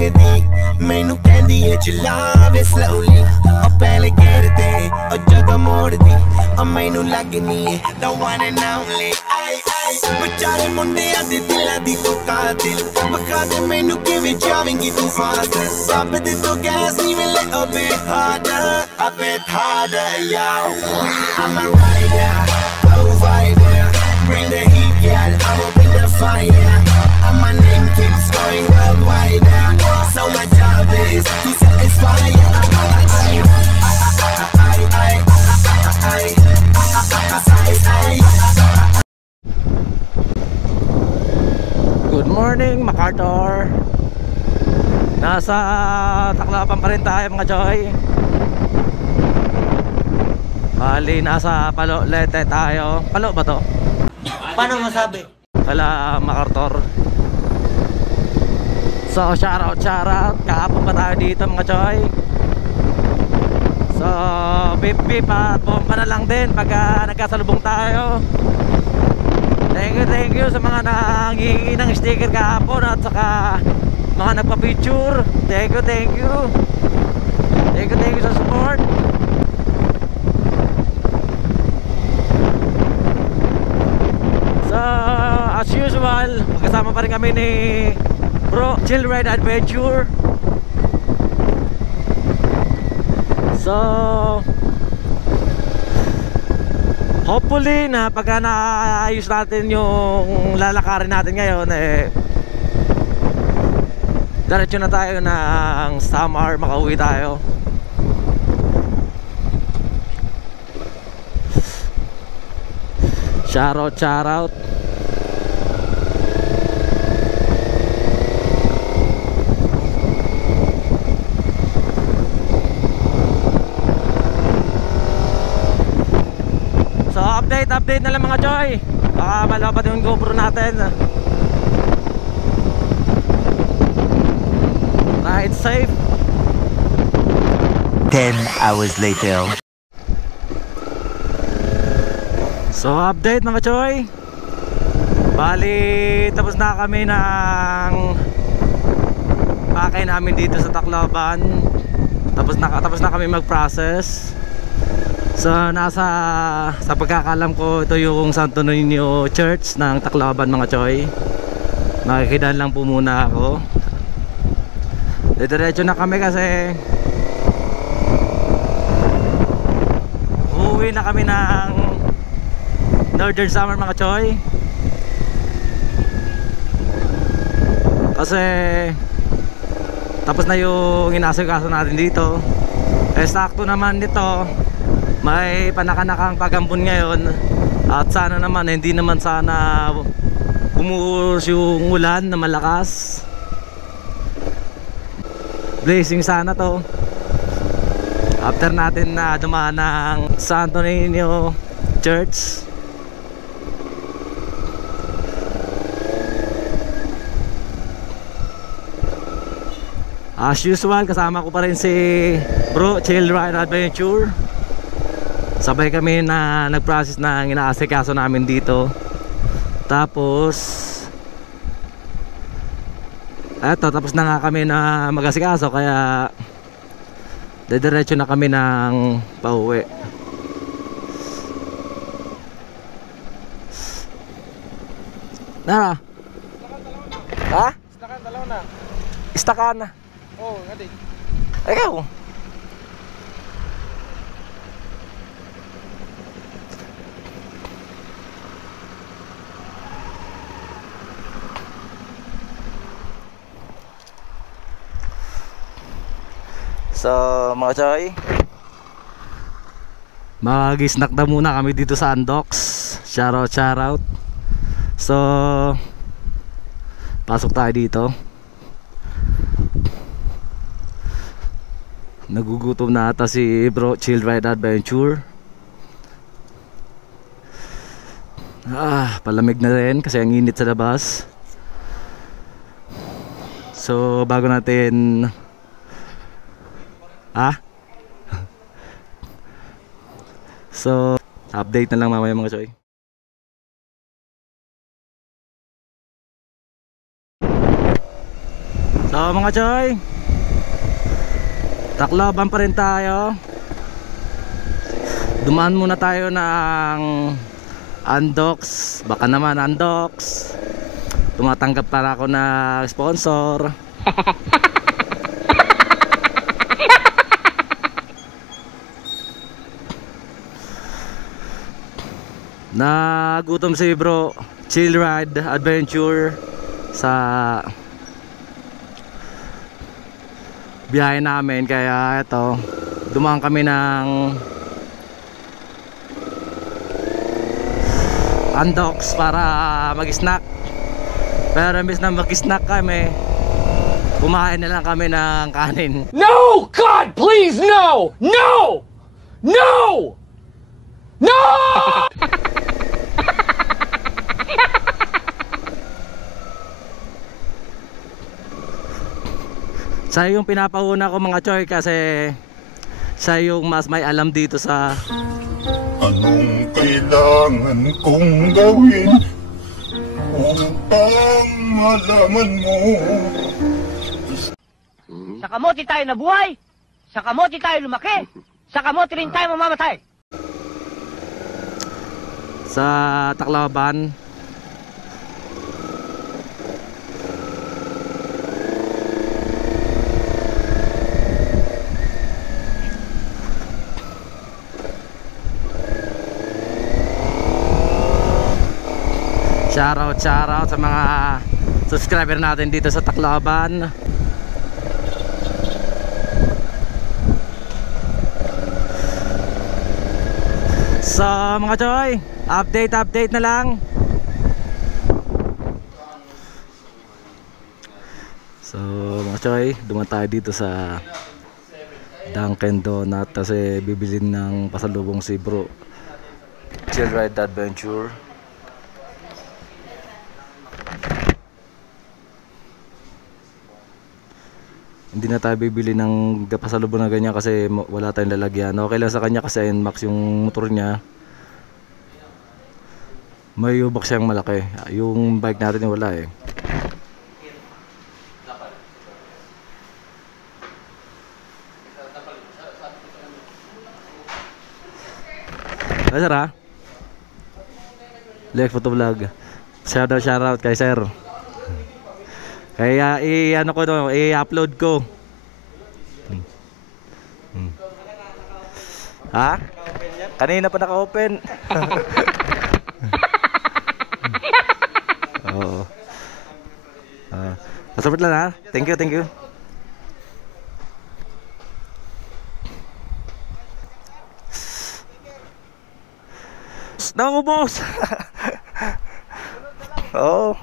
ਮੰਗਦੀ ਮੈਨੂੰ ਕਹਿੰਦੀ ਏ ਚਲਾਵੇ slowly ਉਹ ਪਹਿਲੇ ਗੇਰ ਤੇ ਉਹ ਜਦੋਂ ਮੋੜਦੀ ਉਹ ਮੈਨੂੰ ਲੱਗਨੀ ਏ the one and only ਵਿਚਾਰੇ ਮੁੰਡਿਆਂ ਦੇ ਦਿਲਾਂ ਦੀ ਤੂੰ ਕਾਤਿਲ ਵਿਖਾ ਦੇ ਮੈਨੂੰ ਕਿਵੇਂ ਜਾਵੇਂਗੀ ਤੂੰ ਫਾਸਟ ਰੱਬ ਦੇ ਤੋਂ ਗੈਸ ਨਹੀਂ ਮਿਲੇ a bit harder yo I'm a rider provider bring the heat girl I'ma bring the fire and my name keeps going worldwide so my job is to satisfy Good morning MacArthur. Nasa Tacloban pa rin tayo mga choy. Bali nasa Palo Leyte tayo. Palo ba to? Paano masabi? Wala MacArthur. So shoutout. Kahapon pa tayo dito mga choy. So beep beep at bomba na lang din pagka nagkasalubong tayo. Thank you sa mga nangihingi ng sticker kahapon at saka mga nagpa-picture. Thank you sa support. So as usual, magkasama pa rin kami ni Bro Chill Ride Adventure. So hopefully na pagka naayos natin yung lalakarin natin ngayon diretso na tayo ng Samar, makauwi tayo. Shoutout. So update na lang mga choy. Baka malapat yung GoPro natin. Ride safe. 10 hours later. So update mga choy. Bali tapos na kami ng pakay namin dito sa Tacloban. Tapos na kami mag-process. So sa pagkakalam ko ito yung Santo Niño Church ng Tacloban mga choy. Nakikidaan lang po muna ako. Diretso na kami kasi uuwi na kami ng Northern Samar mga choy. Kasi tapos na yung inasikaso natin dito. Sakto naman nito may panakanakang pagambon ngayon. At sana naman hindi naman sana bumuhos yung ulan na malakas. Blessing sana to after natin na dumaan ng Santo Niño Church. As usual kasama ko pa rin si Bro Chill Ride Adventure. Sabay kami na nag-process ng inaasikaso namin dito. Tapos tapos na nga kami na mag-asikaso kaya diretso na kami ng pauwi. Ha? Istakan dalaw na. Istakan na. Oh, ngadi. Ikaw. So mga choy, mag-snack na muna kami dito sa Andox. Shoutout. So pasok tayo dito. Nagugutom na ata si Bro Chill Ride Adventure. Palamig na rin kasi ang init sa labas. So bago natin so update na lang mamaya mga choy. So mga choy, Tacloban pa rin tayo. Dumaan muna tayo ng Andox. Baka naman Andox tumatanggap para ako na sponsor. Nagutom si bro. Chill ride adventure sa biyahe namin, kaya ito dumaan kami ng Andox para mag-snack. Pero imbes na mag-snack kami, kumain na lang kami ng kanin. No! God, please, no! No! No! No! Siya yung pinapauna ko mga choy, kasi siya yung mas may alam dito sa Anong kailangan kong gawin upang malaman mo? Sa kamote tayo nabuhay, sa kamote tayo lumaki, sa kamote rin tayo mamamatay. sa Tacloban. Shoutout sa mga subscriber natin dito sa Tacloban. So mga choy, update na lang. So mga choy, dumaan tayo dito sa Dunkin Donut kasi bibilin ng pasalubong si bro. Chill Ride Adventure. Hindi na tayo bibili ng pasalubong na ganyan kasi wala tayong lalagyan. Okay lang sa kanya kasi NMAX yung motor niya. May U-box siyang malaki. Yung bike natin wala eh. Ay sir ha? Like photo vlog. Shoutout kay sir. Kaya i-ano ko no, i-upload ko. Ha? Kanina pa naka-open. Oo. Pasabot lang ha. Thank you. Naku boss. Oo.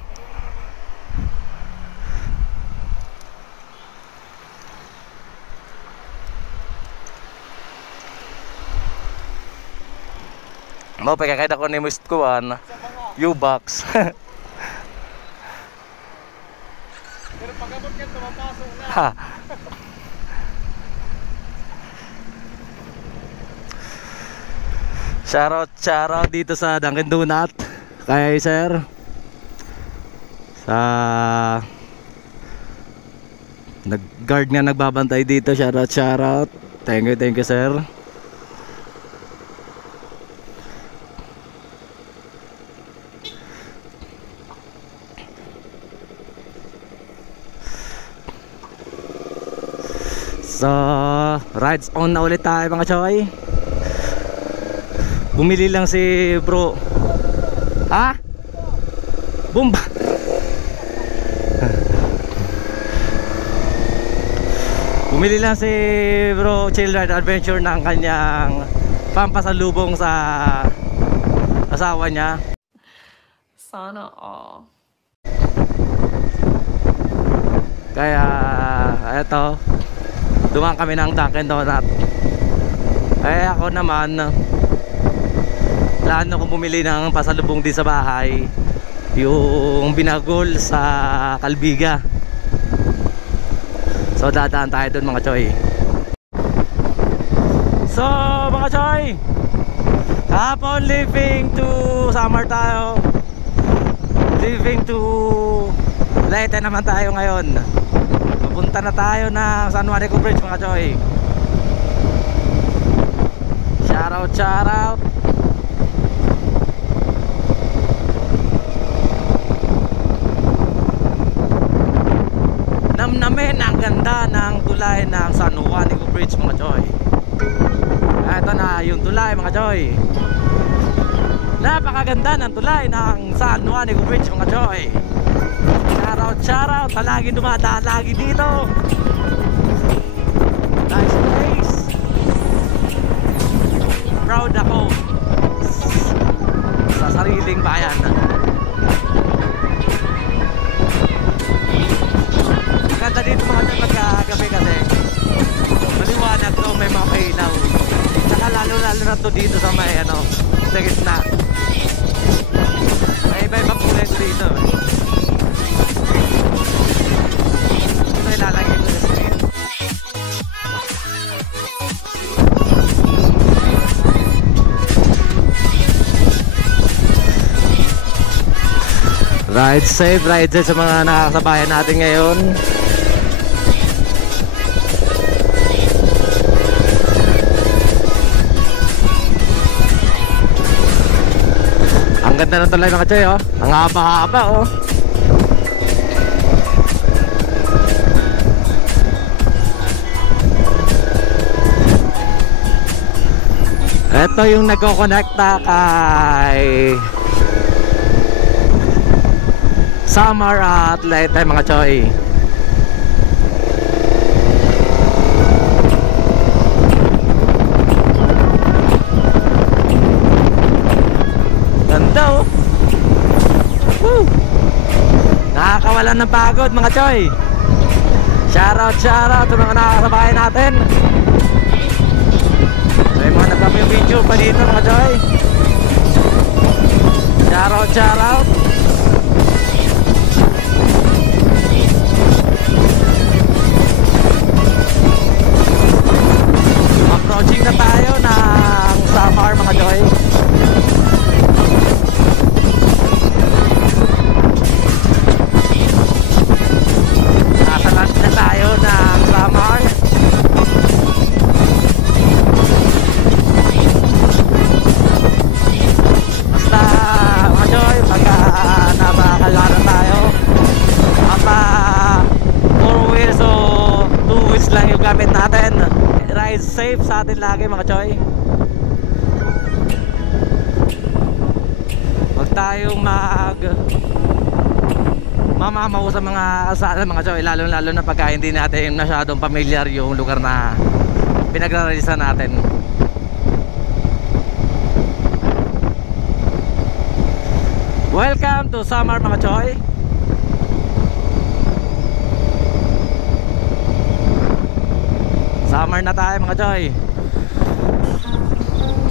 Mo pagkakita ko ni Mist Kuan U-box. Pero pagabot ka tumapasok na. Shoutout dito sa Dunkin Donut kay sir. Sa nag-guard nga nagbabantay dito. Shoutout. Thank you sir. So, rides on na ulit tayo mga choy. Bumili lang si bro. Ha? Bumba. Bumili lang si bro Chill Ride Adventure ng kanyang pampasalubong sa asawa niya. Sana all. Kaya eto, dumaan kami ng Dunkin Donut. Kaya ako naman plano kong bumili ng pasalubong din sa bahay, yung binagol sa Calbiga. So dadaan tayo doon mga choy. So mga choy, kahapon living to summer tayo, living to Leyte naman tayo ngayon. Papunta na tayo ng San Juanico Bridge mga choy. Shoutout, shoutout. Namnamin ang ganda ng tulay ng San Juanico Bridge mga choy. Ito na yung tulay mga choy. Napakaganda ng tulay ng San Juanico Bridge mga choy. Shoutout, shoutout sa lagi dumadaan lagi dito. Nice place. Proud ako sa sariling bayan. Maganda dito mga choy pagkagabi kasi maliwanag to, may mga ilaw. Saka lalo na to dito sa may ano, sa gitna. May iba-ibang kulay dito. Ito ilalagay ko sa screen. Ride safe sa mga nakakasabayan natin ngayon. Ang ganda ng tulay mga choy, oh. Ang haba-haba, oh. Ito yung nagko-connecta kay Samar at Leyte mga choy. Ganda, oh. Woo! Nakakawalan ng pagod mga choy. Shoutout sa mga nakakasabay natin. May mga nagpapayong video pa dito mga choy. Shoutout. Approaching na tayo ng Samar mga choy. Nasa lunch na tayo ng Samar. Basta mga choy, pagka napakalaro tayo, apa 4 wheels o 2 wheels lang yung gamit natin. Ride safe sa atin lagi mga choy. Huwag tayong mamamaw sa mga kalsada mga choy, lalo na pagka hindi natin masyadong familiar yung lugar na pinagraralisan natin. Welcome to Samar mga choy. Samar na tayo mga choy.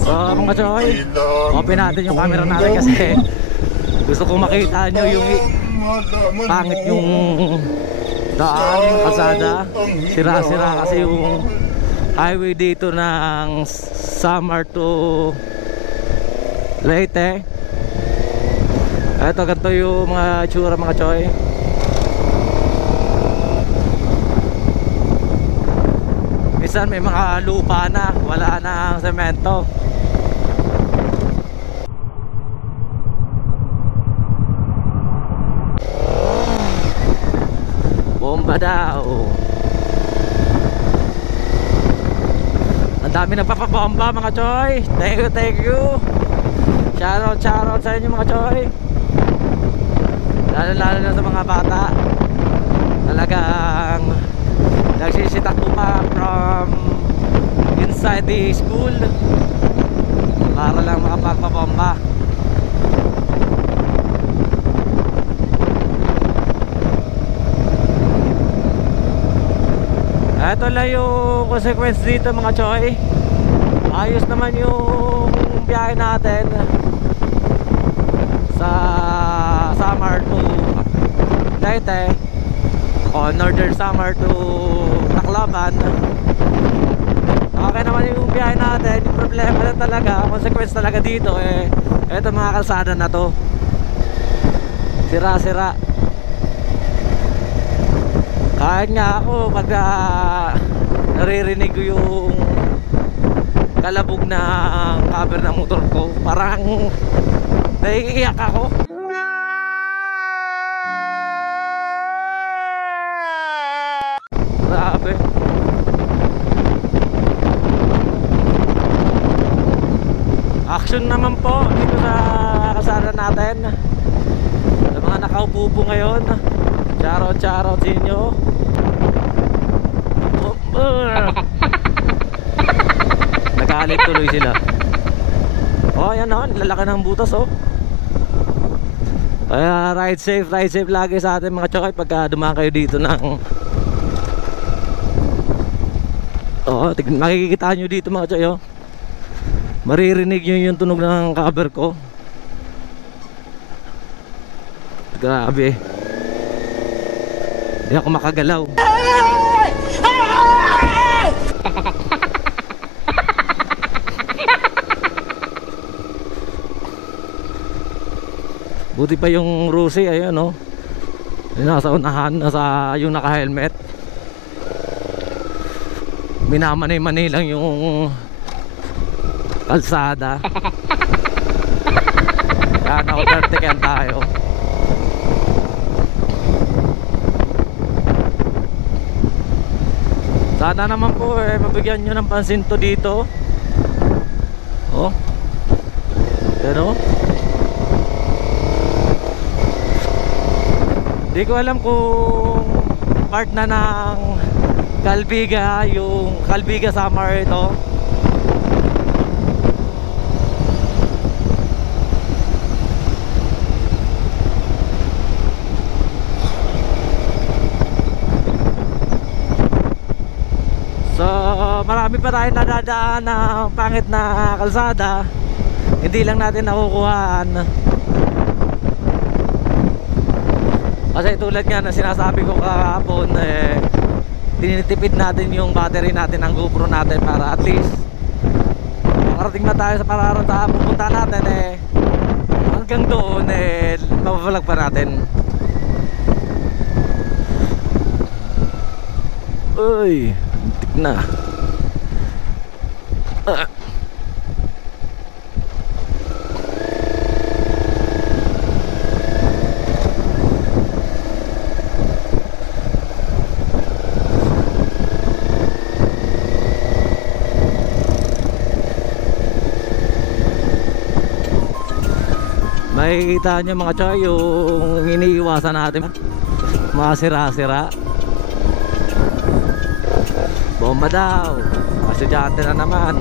So mga choy, open natin yung camera natin kasi gusto kong makita nyo yung pangit yung daan, kalsada. Sira-sira kasi yung highway dito ng Samar to Leyte. Ito ganito yung mga itsura mga choy. Minsan may mga lupa na, wala na ang semento. Bomba daw. Ang dami nagpapabomba mga choy. Thank you. Shoutout sa inyo mga choy. Lalo na sa mga bata. Talagang nagsisitakbuhan from inside the school para lang makapagpabomba. Ito lang yung consequence dito mga choy. Ayos naman yung biyahe natin sa Samar to Leyte o Northern Samar to Tacloban. Okay naman yung biyahe natin. Yung problema lang talaga, consequence talaga dito eto mga kalsada na to, sira-sira. Kahit nga ako pag naririnig ko yung kalabog na cover ng motor ko, parang naiiyak ako. Grabe. Action naman po dito sa kasada natin. Sa mga nakaupo po ngayon, shoutout sa inyo. Nagalit tuloy sila. Oh, yan o, lalaki ng butas oh. Kaya ride safe lagi sa atin mga chokoy pagka dumaan kayo dito ng makikita nyo dito mga chokoy oh. Maririnig nyo yung tunog ng cover ko. Grabe. Hindi ako makagalaw. Buti pa yung Rusi, ayun no. Nasa unahan, nasa yung naka-helmet. Minamanay-manay lang yung kalsada. Kaya na-overtaken tayo. Sana naman po mabigyan nyo ng pansin to dito. Oh. Pero di ko alam kung part na ng Calbiga, yung Calbiga Summer ito. So marami pa tayong nadadaan na pangit na kalsada, hindi lang natin nakukuhaan. Kasi tulad nga na sinasabi ko kahapon, tinitipid natin yung battery natin ng GoPro natin para at least makarating na tayo sa pararata pupunta natin hanggang doon mapapalag pa natin. Uy, tik na. Makikita nyo mga choy yung iniiwasan natin, mga sira-sira. Bomba daw, estudyante na naman.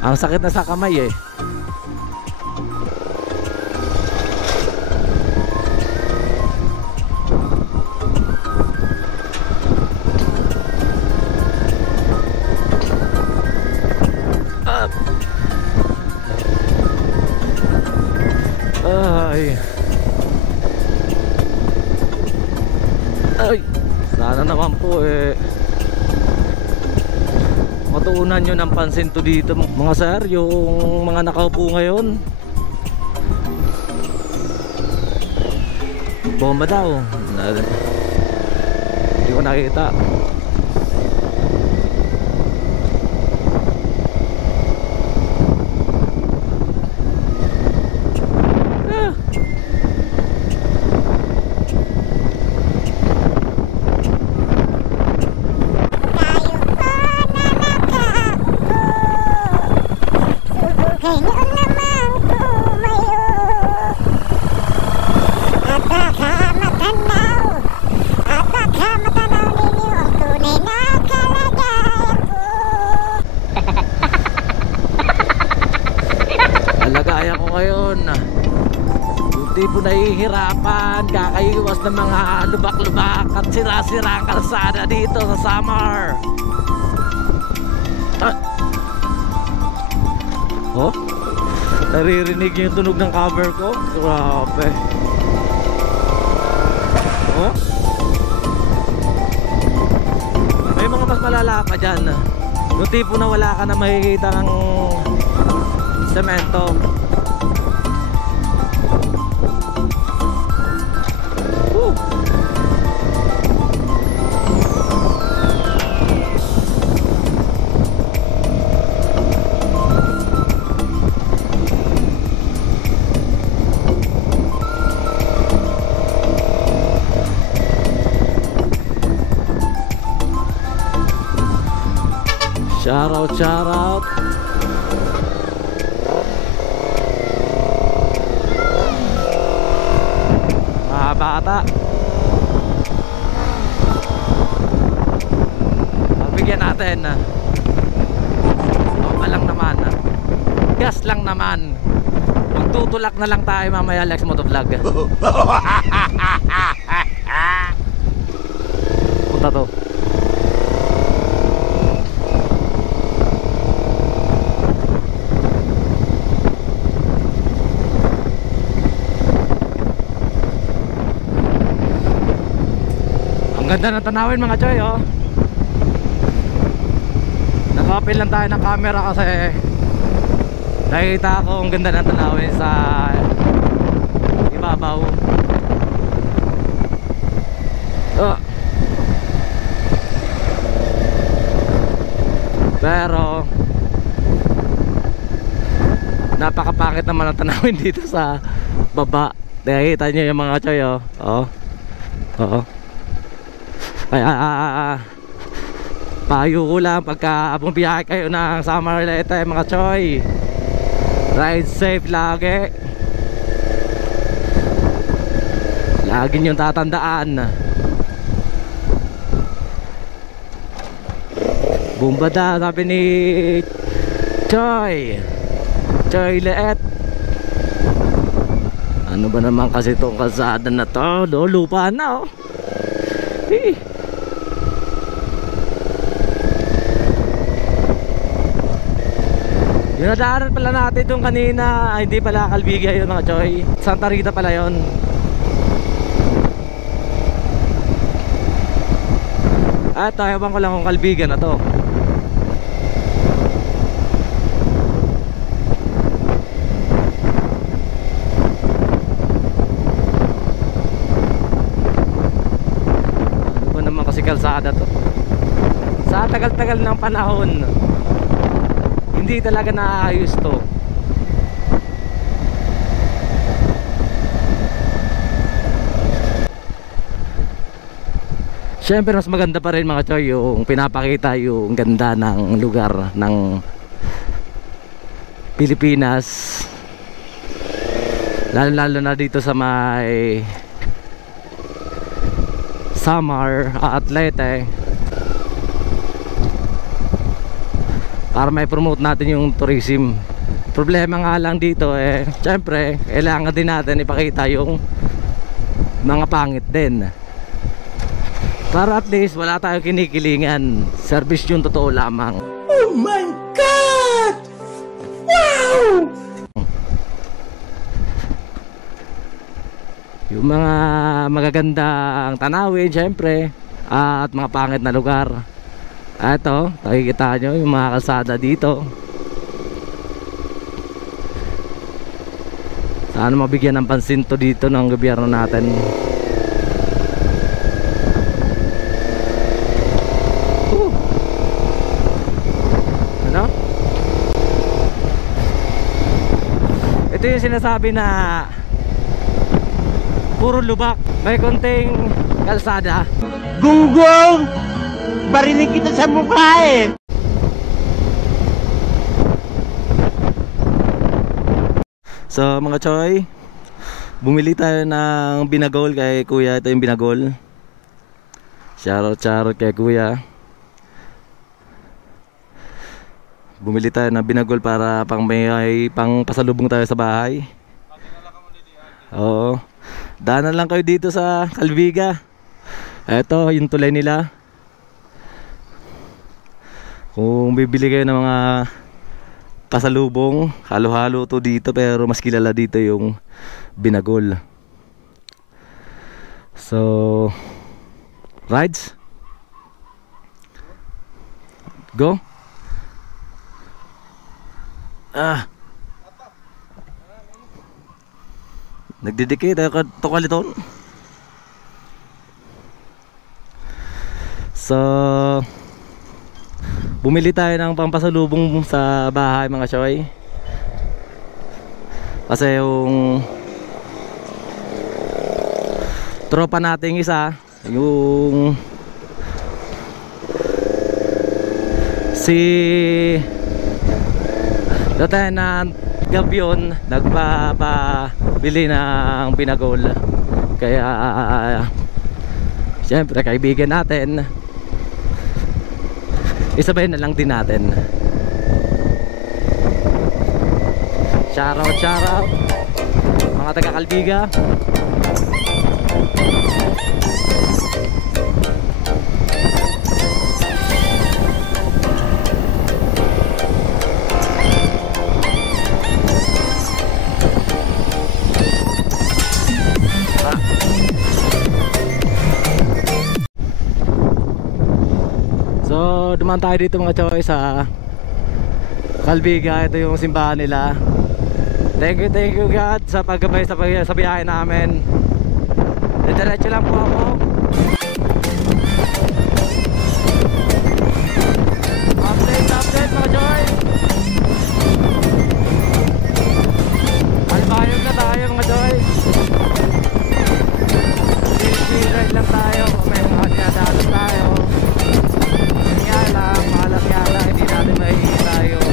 Ang sakit na sa kamay eh. Ay, sana naman po matuunan nyo ng pansin to dito mga sir, yung mga nakaupo ngayon. Bomba daw, hindi ko nakita. Alagayan ko ngayon, hindi po nahihirapan kakaiwas ng mga lubak-lubak at sira-sira ang kalsada dito sa Samar. Oh, naririnig yung tunog ng cover ko. Grabe. Oh, may mga mas malala pa dyan. Yung tipo na wala ka na makikita ng semento. Shoutout, shoutout. Mga bata. Bigyan natin. O lang naman. Gas lang naman. Magtutulak na lang tayo mamaya Lex Motovlog. Punta to. Ang ganda ng tanawin mga choy, oh. Naka-open lang tayo ng camera kasi nakita ko ang ganda ng tanawin sa ibabaw. Pero napakapakit naman ang tanawin dito sa baba. Nakikita nyo yung mga choy, oh. Oo. Kaya payo ko lang pagka bumiyahe kayo ng Summer Leyte mga choy, ride safe lagi. Lagi nyo tatandaan. Bumbada sabi ni Choy Leet. Ano ba naman kasi itong kalsada na to? Lupa na, oh. Yung nadaanan pala natin itong kanina, ay hindi pala Calviga yun mga choy, Santa Rita pala yun. At ewan ko lang kung Calviga na to. Ano ba naman kasi kalsada to? Sa tagal-tagal ng panahon hindi talaga naayos to. Siyempre mas maganda pa rin mga choy yung pinapakita yung ganda ng lugar ng Pilipinas, lalo na dito sa may Samar at Leyte, para may promote natin yung tourism. Problema nga lang dito syempre kailangan din natin ipakita yung mga pangit din, para at least wala tayong kinikilingan. Service yung totoo lamang. Oh my God! Wow! Yung mga magagandang tanawin syempre, at mga pangit na lugar. Ito, nakikita nyo yung mga kalsada dito. Sana mabigyan ng pansin to dito ng gobyerno natin. Ano? Ito yung sinasabi na puro lubak, may konting kalsada. Gunggong! Barinig kita sa mukha eh! So mga choy, bumili tayo ng binagol kay kuya. Ito yung binagol. Shoutout kay kuya. Bumili tayo ng binagol para pang pasalubong tayo sa bahay. Oo. Daanan lang kayo dito sa Calviga. Ito yung tulay nila. Kung bibili kayo ng mga pasalubong, halo-halo to dito, pero mas kilala dito yung binagol. So rides, go. Nagdidikit ako to kaliton. So bumili tayo ng pampasalubong sa bahay mga choy, kasi yung tropa nating isa, yung si Lieutenant Gabion nagpapabili ng pinagol. Kaya siyempre kaibigan natin, isabay na lang din natin. Shoutout mga taga-Kalbiga. So dumaan tayo dito mga choy sa Kalbiga. Ito yung simbahan nila. Thank you God sa paggabay sa biyahe namin. Diretso lang po ako. Update mga choy. Albayog na tayo mga choy. Ride lang tayo. May mga dinadalos tayo. Nga lang, malas nga lang, hindi natin makikita yung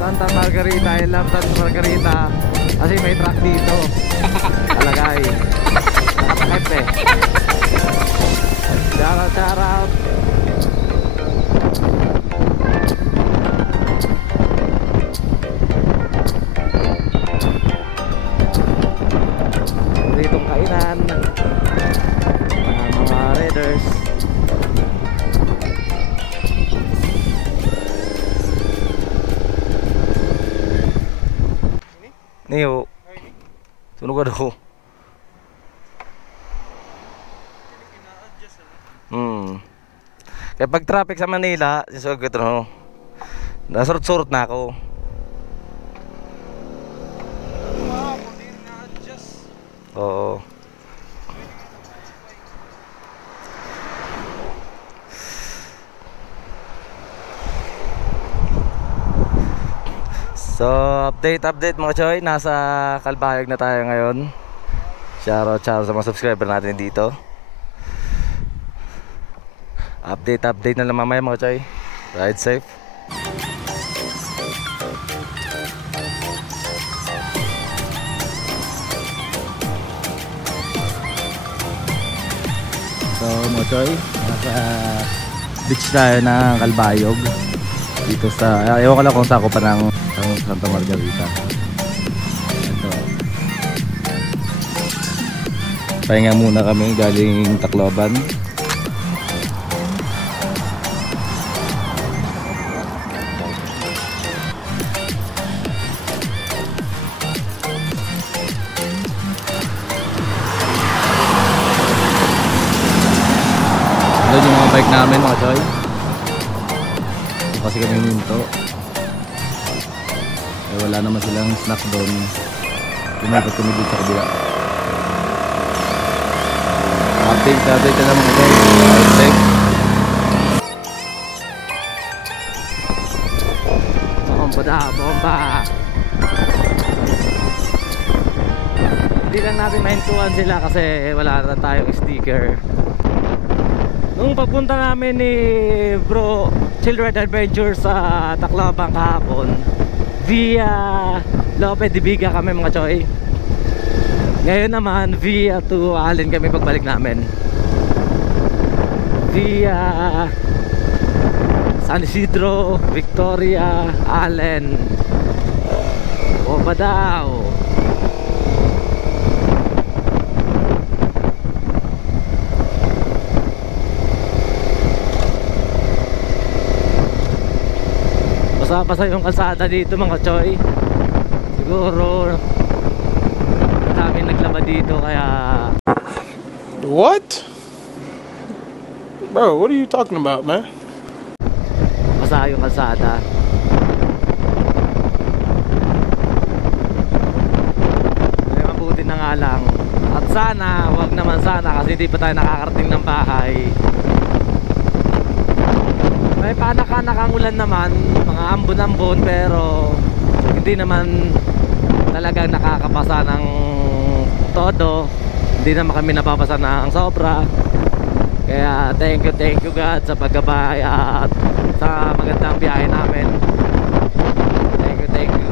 Santa Margarita. I love Santa Margarita kasi may truck dito. Talagay nakatakip eh. Shoutout. Ditong kainan mga raiders. Niyo sunog ka daw. Kaya pag traffic sa Manila, sisog ito no, nasurot-surot na ako. Oo. So update mga choy, nasa Kalbayog na tayo ngayon. Shoutout sa mga subscriber natin dito. Update na lang mamaya mga choy. Ride safe. So mga choy, nasa beach tayo ng Kalbayog. Dito sa, ewan ko lang kung saan ko pa ng Santa Margarita. Ito. Pahinga muna kami galing Tacloban. Doon yung mga bike namin mga choy. Kasi kami minto. Eh wala naman silang snack doon. Pumayot kami dito sa kabila. Update na naman guys. Update. Bomba. Hindi lang natin mahintuan sila kasi wala na tayong sticker. Nung pagpunta namin ni Bro Children Adventure sa Tacloban kahapon, via Lope de Viga kami mga choy. Ngayon naman via to Allen kami pagbalik namin. Via San Isidro, Victoria, Allen. O ba daw? Basa yung kalsada dito mga choy. Siguro dami naglaba dito kaya. What? Bro, what are you talking about, man? Basa yung kalsada. Kaya mabuti na nga lang. At sana, wag naman sana kasi hindi pa tayo nakakarating ng bahay. May panak-anakang ulan naman, mga ambon-ambon, pero hindi naman talagang nakakabasa ng todo. Hindi naman kami nababasa ng sobra. Kaya thank you God sa paggabay at sa magandang biyahe namin. Thank you.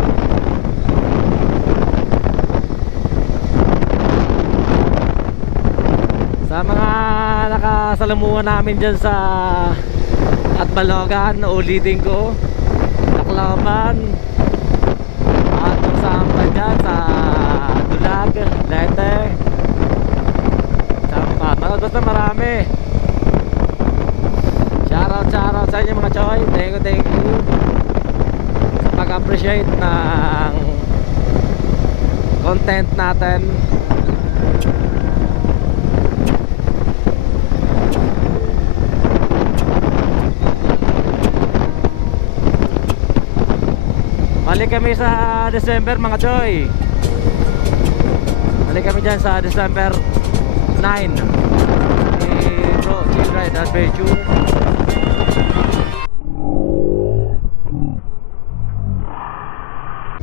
Sa mga nakasalamuhan namin dyan sa Atbalogan, ulitin ko, Tacloban, at kung saan pa dyan sa Dulag, Leyte, Champa, basta marami. Shoutout sa inyo mga choy. Thank you sa pag-appreciate ng content natin. Balik kami sa December mga choy. Balik kami dyan sa December 9 ni Bro Chill Ride Adventure.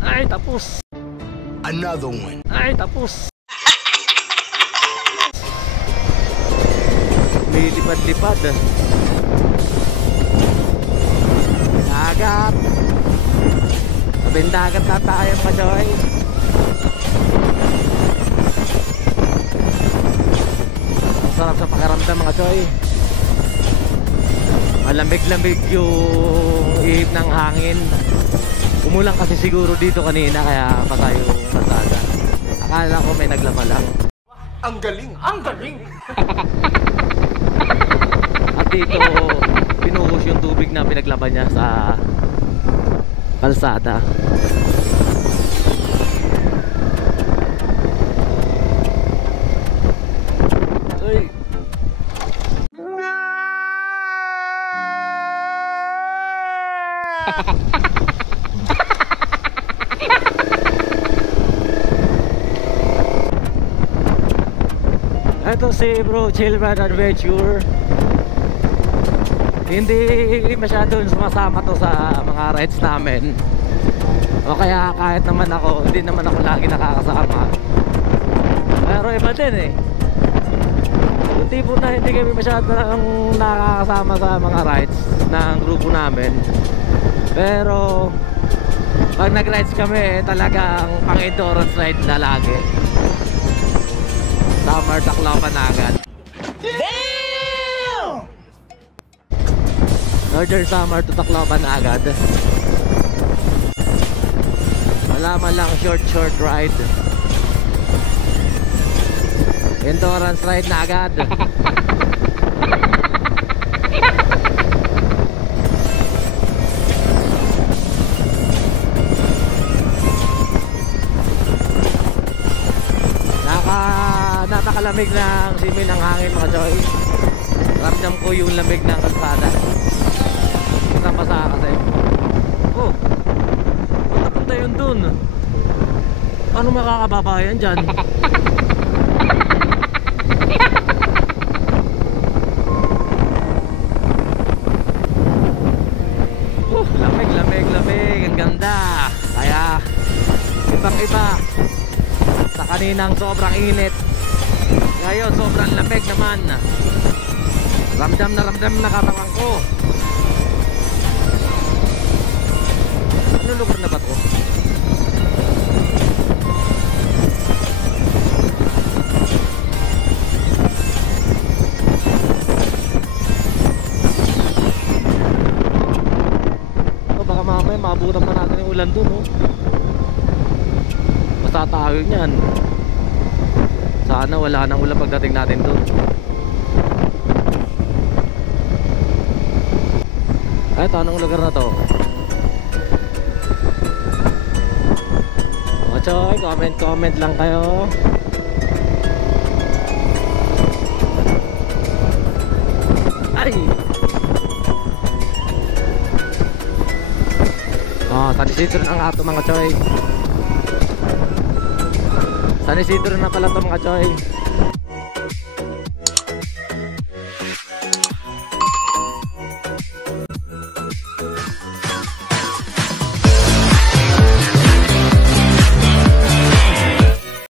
Ay tapos. Another one. Ay tapos. May lipad-lipad. Dagat. Tabing dagat na tayo mga choy. Ang sarap sa pakiramdam mga choy. Malamig-lamig yung ihip ng hangin. Umulan kasi siguro dito kanina kaya basa yung kalsada. Akala ko may naglaba lang. Ang galing! Ang galing! At dito pinuhos yung tubig na pinaglaban niya sa kalsada. Uy. Ito si Bro Chill Ride Adventure. Hindi masyado sumasama to sa mga rides namin. O kaya kahit naman ako, hindi naman ako lagi nakakasama. Pero iba din eh. Yung tipo na hindi kami masyado nakakasama sa mga rides ng grupo namin. Pero pag nag-rides kami, talagang pang-endurance ride na lagi. Summer Tacloban na agad. Damn! Northern Summer to Tacloban na agad. Wala man lang short ride. Endurance ride na agad. Napakalamig ng simoy ng hangin mga choy. Ramdam ko yung lamig ng kalsada. Basa kasi. Oh, punta yun dun. Paano makakababayan dyan? Lamig. Ang ganda. Kaya ibang iba sa kaninang sobrang init. Ngayon sobrang lamig naman. Ramdam na katawan ko. Ano lugar na ba to? Baka mamaya maabutan pa natin yung ulan dun, oh. Basta tayo niyan. Sana wala nang ulan pagdating natin dun. Ito, anong lugar na to? Choy, comment lang kayo. Ay! Oh, San Isidro na nga ito mga choy. San Isidro na pala ito mga choy.